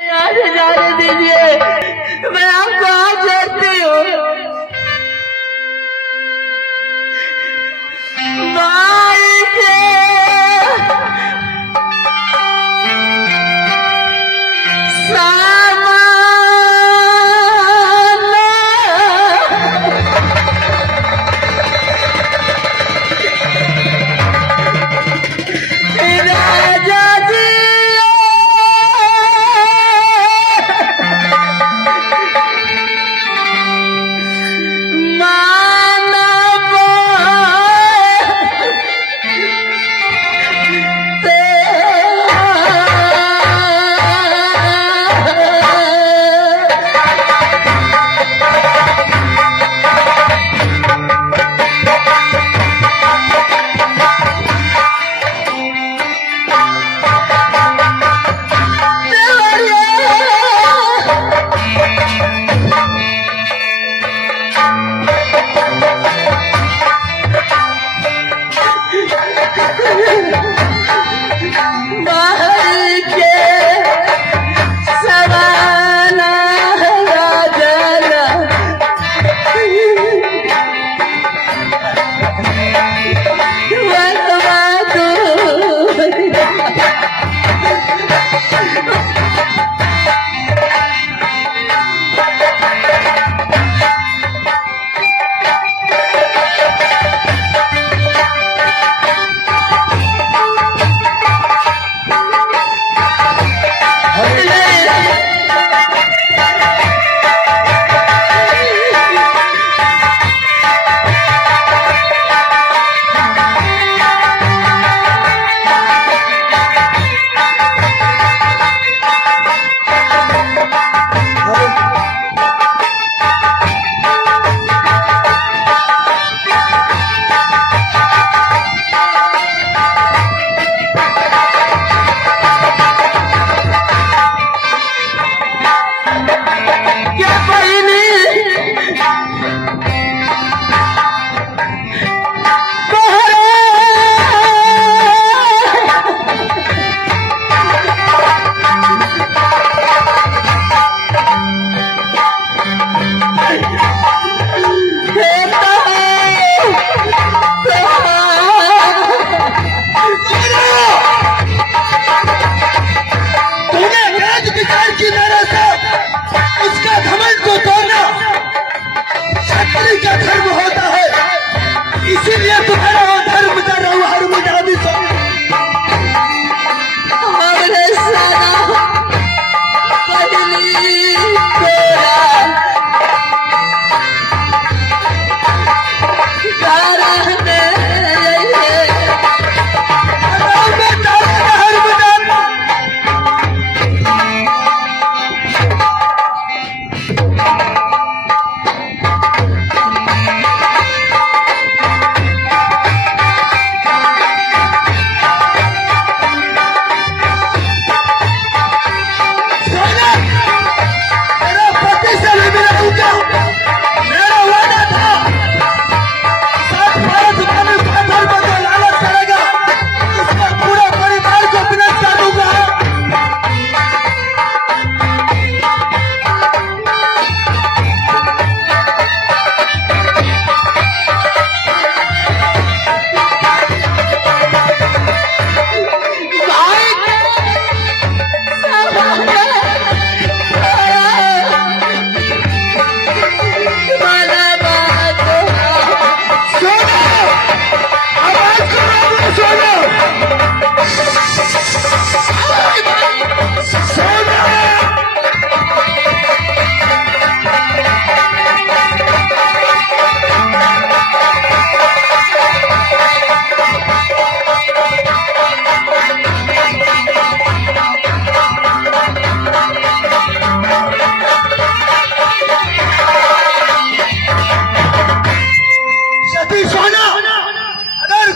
यहाँ से जाने दीजिए, मैं आपको आज जानती हूँ। भाई से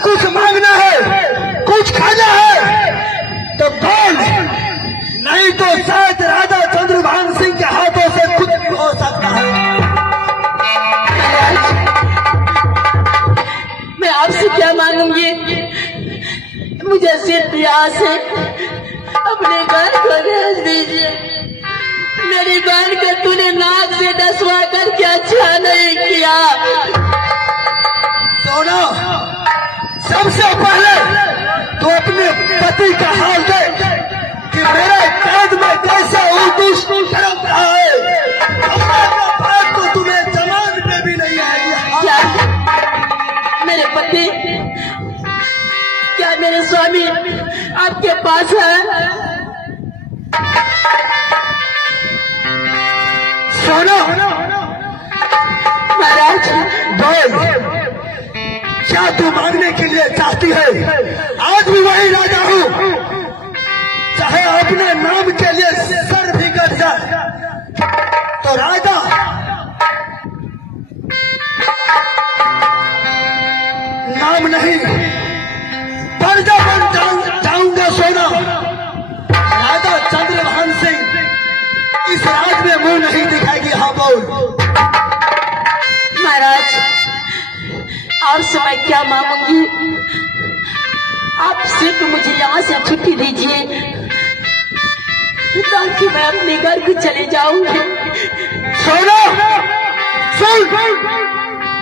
कुछ मांगना है, कुछ खाना है तो कौन, नहीं तो शायद राजा चंद्रभान सिंह के हाथों से कुछ भी हो सकता है। मैं आपसे क्या मांगूंगी? मुझे सिर्फ यहाँ से अपने घर को भेज दीजिए। मेरी बहन को तूने नाक से दसवा करके अच्छा नहीं किया। सोना, सबसे पहले तो अपने पति का हाल देख कि मेरे कैद में कैसे उर्दू शर्म रहा है। बात तो तुम्हें जमान पे भी नहीं आएगी। क्या मेरे पति, क्या मेरे स्वामी आपके पास है? सोना, महाराज बोल, क्या तू मांगने के लिए चाहती है? आज भी वही राजा हूँ, चाहे अपने नाम के लिए सर भी कट जाए तो राजा नाम नहीं प्रजा बन जाऊंगा। सोना, राजा चंद्रभान सिंह इस राज में मुंह नहीं दिखाएगी। हाँ बोल। महाराज, और से मैं क्या मांगूंगी? आप सिर्फ मुझे यहाँ से छुट्टी दीजिए ताकि मैं अपने घर को चले जाऊंगी। सोना, सुन,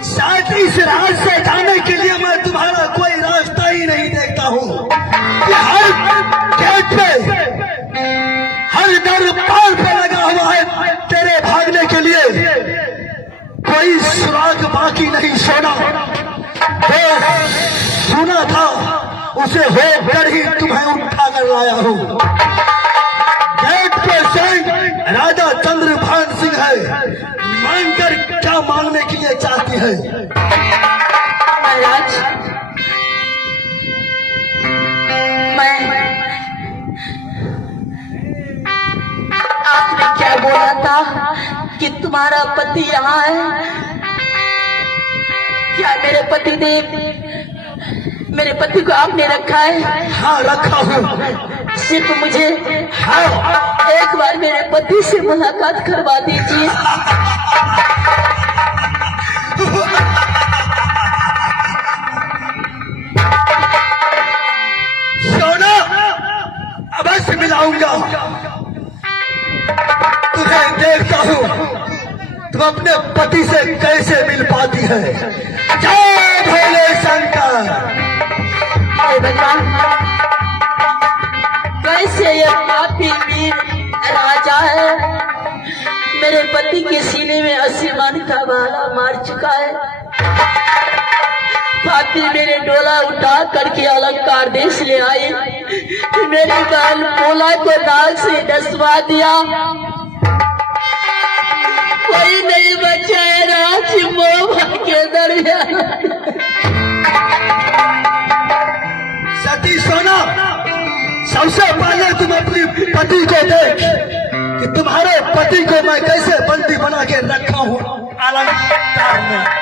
शायद इस राज से जाने के लिए मैं तुम्हारा कोई रास्ता ही नहीं देखता हूँ। ये हर गेट पे, हर दरबार पे लगा हुआ है तेरे भागने के लिए, कोई सुराग बाकी नहीं। सोना, जो सुना था उसे होकर ही तुम्हें उठा कर लाया हूँ। गेट पे सिंह राजा चंद्रभान सिंह है। मांगकर क्या मांगने के लिए चाहती है? महाराज, आपने क्या बोला था कि तुम्हारा पति यहाँ है? क्या मेरे पति को आपने रखा है? हाँ, रखा हूँ। सिर्फ मुझे हाँ, एक बार मेरे पति से मुलाकात करवा दीजिए। सोना, अवश्य मिलाऊंगा। तुम्हें देखता हूँ तुम अपने पति से कैसे मिल पाती है। जय भोले शंकर। अरे भगवान, कैसे ये पापी वीर राजा है मेरे पति के सीने में 80 मन का भाला मार चुका है। पापी मेरे डोला उठा करके अलंकार देश ले आए, मेरे बहन पोला को नाक से डसवा दिया। कोई नहीं बचा है राज मोह के दरमियान। सती सोना, सबसे पहले तुम अपनी पति को देख कि तुम्हारे पति को मैं कैसे बंदी बना के रखा हूँ अलंकार में।